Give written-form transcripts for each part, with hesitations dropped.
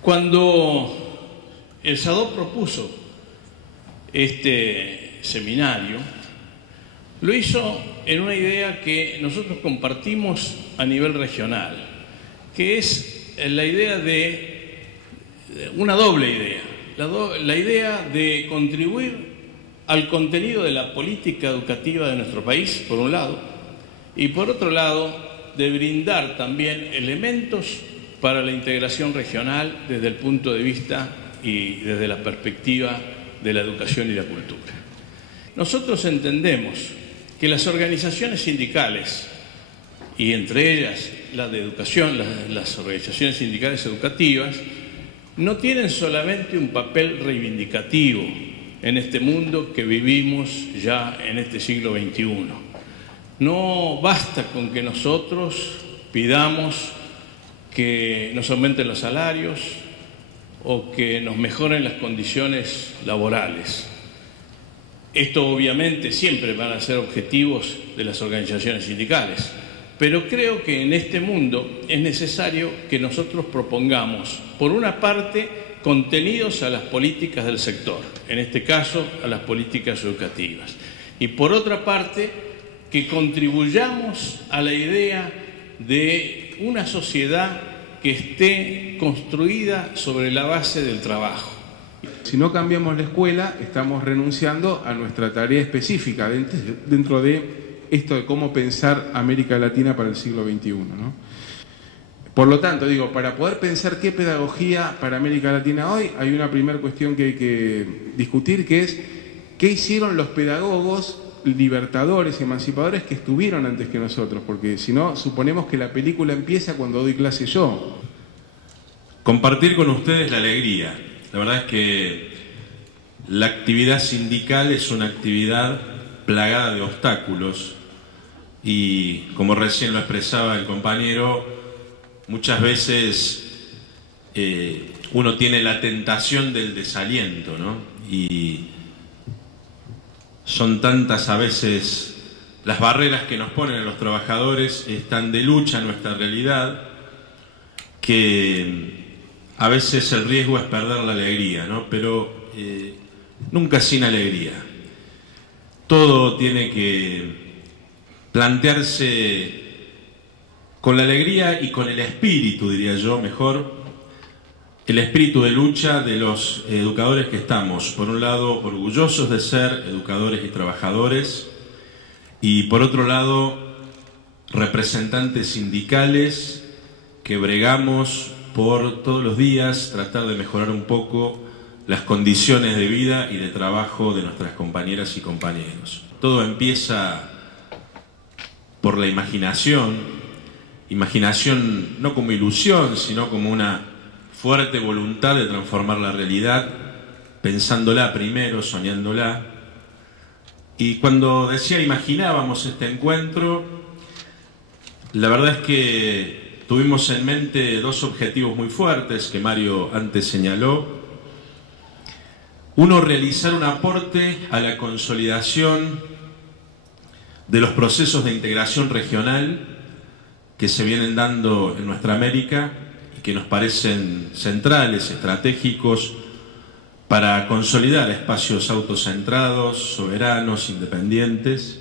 Cuando el SADOP propuso este seminario, lo hizo en una idea que nosotros compartimos a nivel regional, que es la idea de una doble idea, la idea de contribuir al contenido de la política educativa de nuestro país, por un lado, y por otro lado, de brindar también elementos para la integración regional desde el punto de vista y desde la perspectiva de la educación y la cultura. Nosotros entendemos que las organizaciones sindicales, y entre ellas las de educación, las organizaciones sindicales educativas, no tienen solamente un papel reivindicativo en este mundo que vivimos ya en este siglo XXI. No basta con que nosotros pidamos que nos aumenten los salarios o que nos mejoren las condiciones laborales. Esto obviamente siempre van a ser objetivos de las organizaciones sindicales, pero creo que en este mundo es necesario que nosotros propongamos, por una parte, contenidos a las políticas del sector, en este caso a las políticas educativas, y por otra parte, que contribuyamos a la idea de una sociedad que esté construida sobre la base del trabajo. Si no cambiamos la escuela, estamos renunciando a nuestra tarea específica dentro de esto de cómo pensar América Latina para el siglo XXI, ¿no? Por lo tanto, digo, para poder pensar qué pedagogía para América Latina hoy, hay una primera cuestión que hay que discutir, que es qué hicieron los pedagogos libertadores, emancipadores que estuvieron antes que nosotros, porque si no, suponemos que la película empieza cuando doy clase yo. Compartir con ustedes la alegría. La verdad es que la actividad sindical es una actividad plagada de obstáculos y, como recién lo expresaba el compañero, muchas veces uno tiene la tentación del desaliento, ¿no? Y son tantas a veces las barreras que nos ponen a los trabajadores, es tan de lucha nuestra realidad, que a veces el riesgo es perder la alegría, ¿no? Pero nunca sin alegría. Todo tiene que plantearse con la alegría y con el espíritu, diría yo, mejor, el espíritu de lucha de los educadores que estamos, por un lado, orgullosos de ser educadores y trabajadores, y por otro lado, representantes sindicales que bregamos por todos los días tratar de mejorar un poco las condiciones de vida y de trabajo de nuestras compañeras y compañeros. Todo empieza por la imaginación no como ilusión, sino como una fuerte voluntad de transformar la realidad, pensándola primero, soñándola. Y cuando decía imaginábamos este encuentro, la verdad es que tuvimos en mente dos objetivos muy fuertes que Mario antes señaló. Uno, realizar un aporte a la consolidación de los procesos de integración regional que se vienen dando en nuestra América y que nos parecen centrales, estratégicos, para consolidar espacios autocentrados, soberanos, independientes.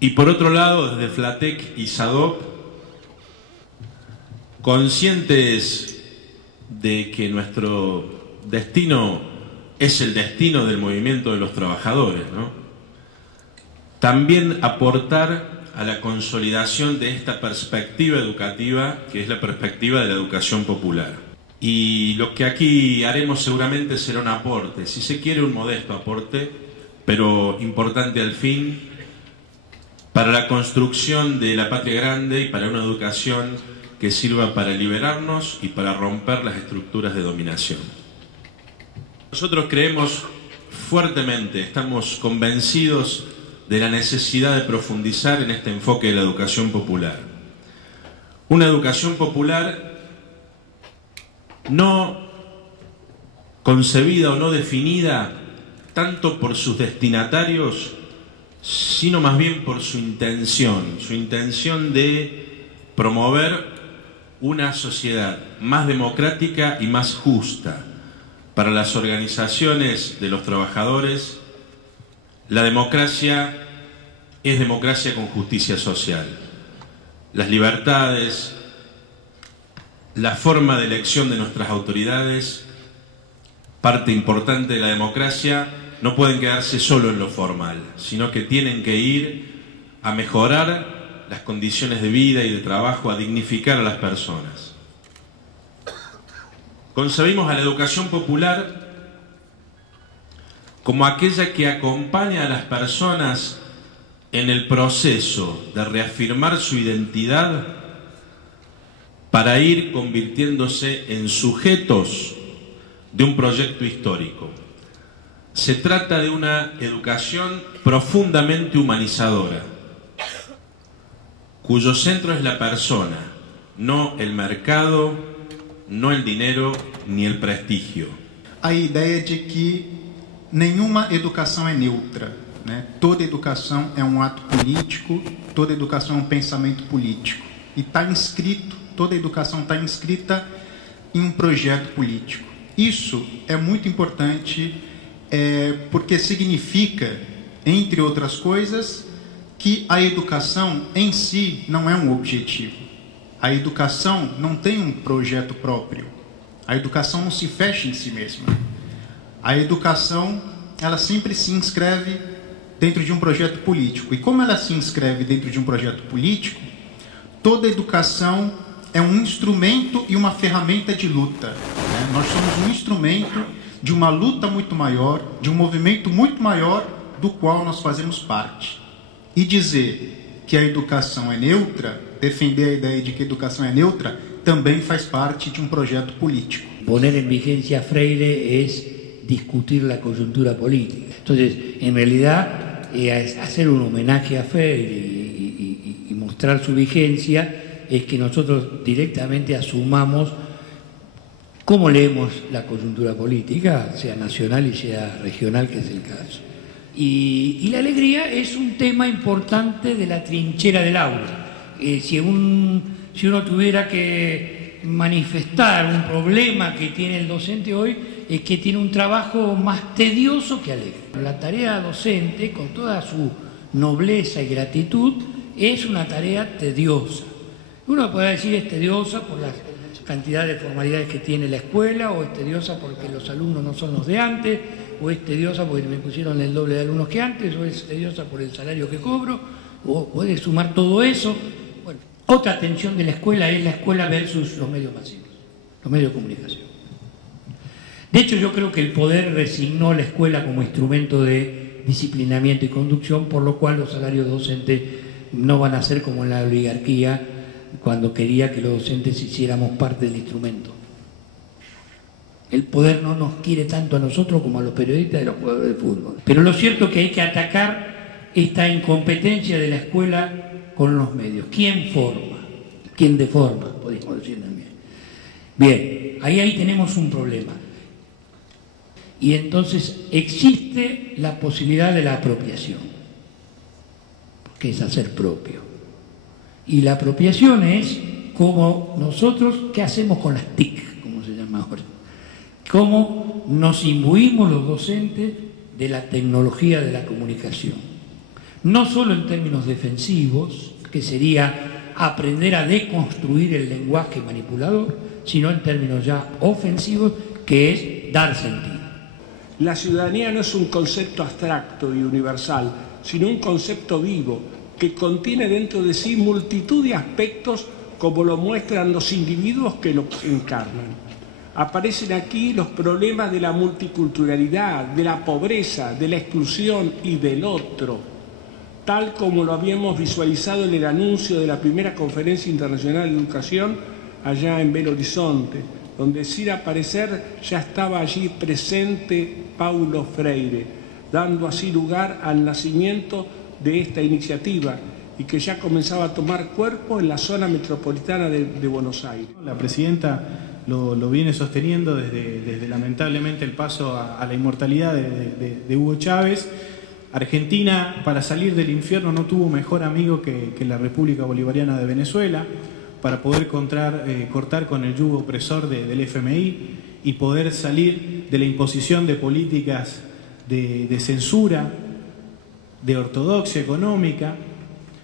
Y por otro lado, desde FLATEC y SADOP, conscientes de que nuestro destino es el destino del movimiento de los trabajadores, ¿no? También aportar a la consolidación de esta perspectiva educativa, que es la perspectiva de la educación popular. Y lo que aquí haremos seguramente será un aporte, si se quiere un modesto aporte, pero importante al fin, para la construcción de la patria grande y para una educación que sirva para liberarnos y para romper las estructuras de dominación. Nosotros creemos fuertemente, estamos convencidos de la necesidad de profundizar en este enfoque de la educación popular. Una educación popular no concebida o no definida tanto por sus destinatarios, sino más bien por su intención de promover una sociedad más democrática y más justa. Para las organizaciones de los trabajadores, la democracia es democracia con justicia social. Las libertades, la forma de elección de nuestras autoridades, parte importante de la democracia, no pueden quedarse solo en lo formal, sino que tienen que ir a mejorar las condiciones de vida y de trabajo, a dignificar a las personas. Concebimos a la educación popular como aquella que acompaña a las personas en el proceso de reafirmar su identidad para ir convirtiéndose en sujetos de un proyecto histórico. Se trata de una educación profundamente humanizadora, cuyo centro es la persona, no el mercado, no el dinero ni el prestigio. A ideia de que nenhuma educação é neutra, né? Toda educação é um ato político, toda educação é um pensamento político. E está inscrito, toda educação está inscrita em um projeto político. Isso é muito importante porque significa, entre outras coisas, que a educação em si não é um objetivo. A educação não tem um projeto próprio. A educação não se fecha em si mesma. A educação, ela sempre se inscreve dentro de um projeto político. E como ela se inscreve dentro de um projeto político, toda educação é um instrumento e uma ferramenta de luta, né? Nós somos um instrumento de uma luta muito maior, de um movimento muito maior do qual nós fazemos parte. E dizer que a educação é neutra, defender a ideia de que a educação é neutra, também faz parte de um projeto político. Poner en vigencia a Freire es discutir la coyuntura política. Entonces, en realidad, hacer un homenaje a Freire y mostrar su vigencia es que nosotros directamente asumamos cómo leemos la coyuntura política, sea nacional y sea regional, que es el caso. Y la alegría es un tema importante de la trinchera del aula. Si uno tuviera que manifestar un problema que tiene el docente hoy, es que tiene un trabajo más tedioso que alegre. La tarea docente, con toda su nobleza y gratitud, es una tarea tediosa. Uno puede decir es tediosa por la cantidad de formalidades que tiene la escuela, o es tediosa porque los alumnos no son los de antes, o es tediosa porque me pusieron el doble de alumnos que antes, o es tediosa por el salario que cobro, o puede sumar todo eso. Bueno, otra tensión de la escuela es la escuela versus los medios masivos, los medios de comunicación. De hecho, yo creo que el poder resignó la escuela como instrumento de disciplinamiento y conducción, por lo cual los salarios docentes no van a ser como en la oligarquía, cuando quería que los docentes hiciéramos parte del instrumento. El poder no nos quiere tanto a nosotros como a los periodistas de los jugadores de fútbol. Pero lo cierto es que hay que atacar esta incompetencia de la escuela con los medios. ¿Quién forma? ¿Quién deforma? Podemos decir también. Bien, ahí tenemos un problema. Y entonces existe la posibilidad de la apropiación, que es hacer propio. Y la apropiación es como nosotros, ¿qué hacemos con las TIC? Como se llama ahora. Cómo nos imbuimos los docentes de la tecnología de la comunicación. No solo en términos defensivos, que sería aprender a deconstruir el lenguaje manipulador, sino en términos ya ofensivos, que es dar sentido. La ciudadanía no es un concepto abstracto y universal, sino un concepto vivo, que contiene dentro de sí multitud de aspectos como lo muestran los individuos que lo encarnan. Aparecen aquí los problemas de la multiculturalidad, de la pobreza, de la exclusión y del otro, tal como lo habíamos visualizado en el anuncio de la primera Conferencia Internacional de Educación allá en Belo Horizonte, donde sin aparecer ya estaba allí presente Paulo Freire, dando así lugar al nacimiento de esta iniciativa y que ya comenzaba a tomar cuerpo en la zona metropolitana de Buenos Aires. La presidenta lo viene sosteniendo desde lamentablemente el paso a la inmortalidad de Hugo Chávez. Argentina, para salir del infierno, no tuvo mejor amigo que la República Bolivariana de Venezuela para poder cortar con el yugo opresor del FMI y poder salir de la imposición de políticas de censura, de ortodoxia económica.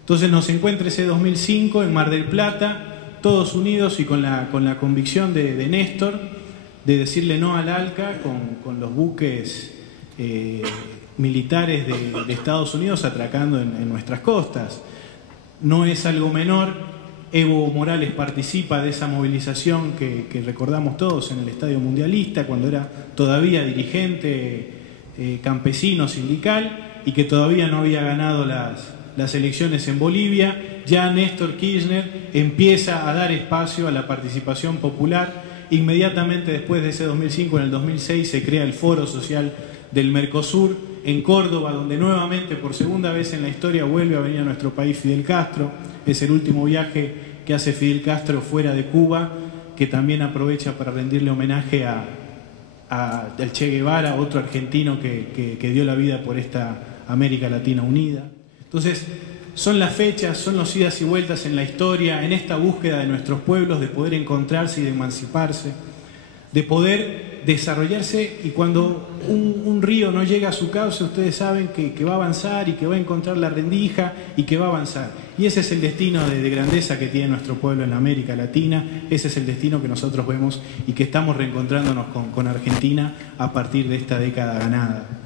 Entonces nos encuentra ese 2005 en Mar del Plata, todos unidos y con la convicción de Néstor de decirle no al ALCA con los buques militares de Estados Unidos atracando en nuestras costas. No es algo menor. Evo Morales participa de esa movilización que recordamos todos en el Estadio Mundialista, cuando era todavía dirigente campesino sindical y que todavía no había ganado las elecciones en Bolivia. Ya Néstor Kirchner empieza a dar espacio a la participación popular. Inmediatamente después de ese 2005, en el 2006, se crea el Foro Social del Mercosur en Córdoba, donde nuevamente por segunda vez en la historia vuelve a venir a nuestro país Fidel Castro. Es el último viaje que hace Fidel Castro fuera de Cuba, que también aprovecha para rendirle homenaje al Che Guevara, otro argentino que dio la vida por esta América Latina unida. Entonces, son las fechas, son los idas y vueltas en la historia, en esta búsqueda de nuestros pueblos de poder encontrarse y de emanciparse, de poder desarrollarse, y cuando un río no llega a su cauce, ustedes saben que va a avanzar y que va a encontrar la rendija y que va a avanzar. Y ese es el destino de grandeza que tiene nuestro pueblo en la América Latina, ese es el destino que nosotros vemos y que estamos reencontrándonos con Argentina a partir de esta década ganada.